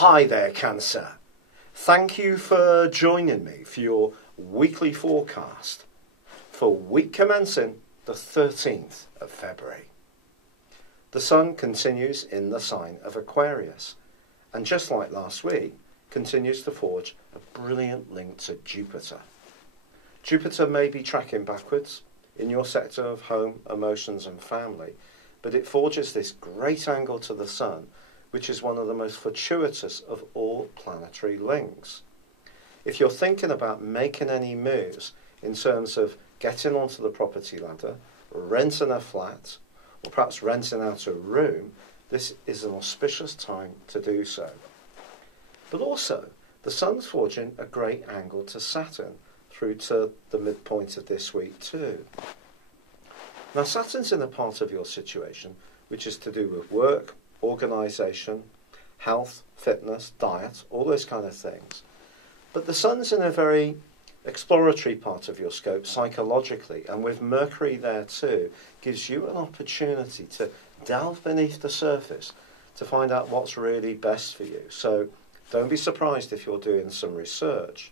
Hi there, Cancer. Thank you for joining me for your weekly forecast for week commencing the 13th of February. The Sun continues in the sign of Aquarius, and just like last week, continues to forge a brilliant link to Jupiter. Jupiter may be tracking backwards in your sector of home, emotions and family, but it forges this great angle to the Sun, which is one of the most fortuitous of all planetary links. If you're thinking about making any moves in terms of getting onto the property ladder, renting a flat, or perhaps renting out a room, this is an auspicious time to do so. But also, the Sun's forging a great angle to Saturn through to the midpoint of this week too. Now, Saturn's in a part of your situation which is to do with work, organisation, health, fitness, diet, all those kind of things. But the Sun's in a very exploratory part of your scope psychologically, and with Mercury there too, gives you an opportunity to delve beneath the surface to find out what's really best for you. So don't be surprised if you're doing some research.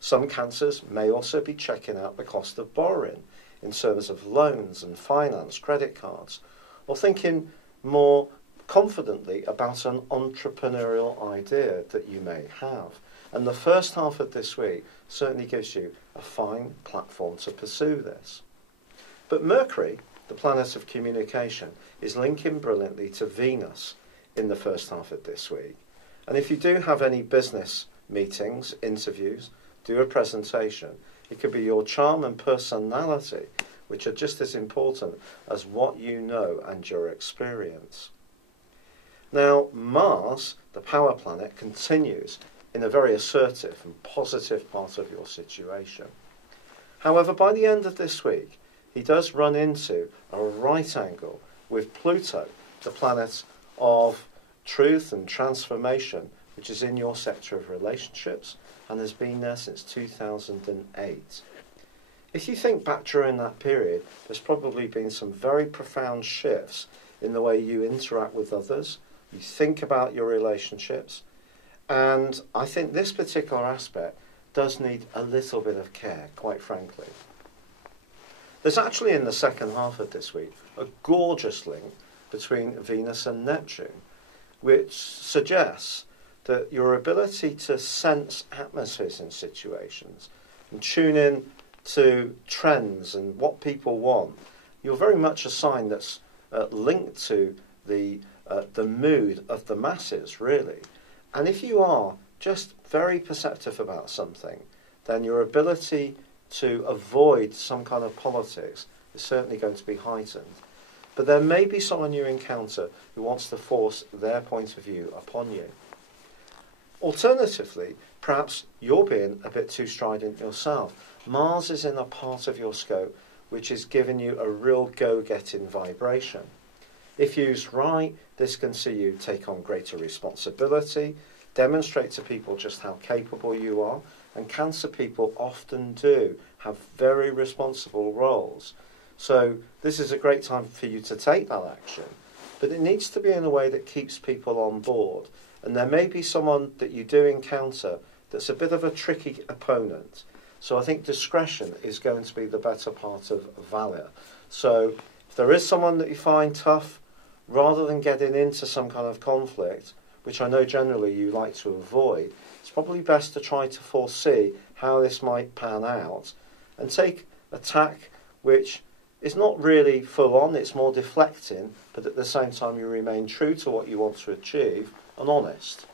Some Cancers may also be checking out the cost of borrowing in terms of loans and finance, credit cards, or thinking more confidently about an entrepreneurial idea that you may have. And the first half of this week certainly gives you a fine platform to pursue this. But Mercury, the planet of communication, is linking brilliantly to Venus in the first half of this week. And if you do have any business meetings, interviews, do a presentation, it could be your charm and personality which are just as important as what you know and your experience. Now, Mars, the power planet, continues in a very assertive and positive part of your situation. However, by the end of this week, he does run into a right angle with Pluto, the planet of truth and transformation, which is in your sector of relationships and has been there since 2008. If you think back during that period, there's probably been some very profound shifts in the way you interact with others, you think about your relationships, and I think this particular aspect does need a little bit of care, quite frankly. There's actually in the second half of this week a gorgeous link between Venus and Neptune, which suggests that your ability to sense atmospheres in situations and tune in to trends and what people want, you're very much a sign that's linked to the mood of the masses, really. And if you are just very perceptive about something, then your ability to avoid some kind of politics is certainly going to be heightened. But there may be someone you encounter who wants to force their point of view upon you. Alternatively, perhaps you're being a bit too strident yourself. Mars is in a part of your scope which is giving you a real go-getting vibration. If used right, this can see you take on greater responsibility, demonstrate to people just how capable you are, and Cancer people often do have very responsible roles. So this is a great time for you to take that action, but it needs to be in a way that keeps people on board. And there may be someone that you do encounter that's a bit of a tricky opponent. So I think discretion is going to be the better part of valor. So if there is someone that you find tough, rather than getting into some kind of conflict, which I know generally you like to avoid, it's probably best to try to foresee how this might pan out and take a tack which is not really full on, it's more deflecting, but at the same time you remain true to what you want to achieve and honest.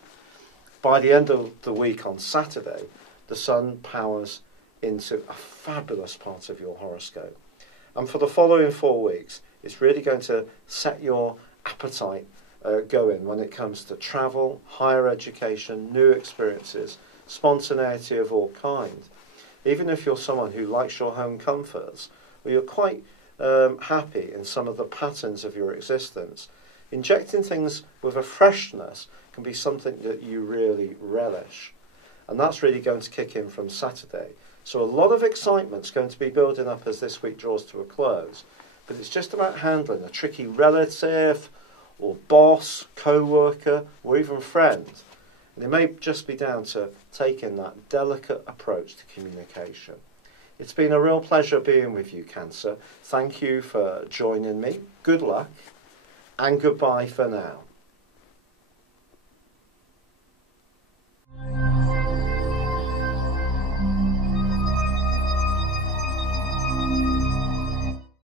By the end of the week on Saturday, the Sun powers into a fabulous part of your horoscope. And for the following 4 weeks, it's really going to set your appetite going when it comes to travel, higher education, new experiences, spontaneity of all kind. Even if you're someone who likes your home comforts, or you're quite happy in some of the patterns of your existence, injecting things with a freshness can be something that you really relish. And that's really going to kick in from Saturday. So a lot of excitement's going to be building up as this week draws to a close. But it's just about handling a tricky relative or boss, co-worker, or even friend And it may just be down to taking that delicate approach to communication. It's been a real pleasure being with you, Cancer. Thank you for joining me. Good luck and goodbye for now.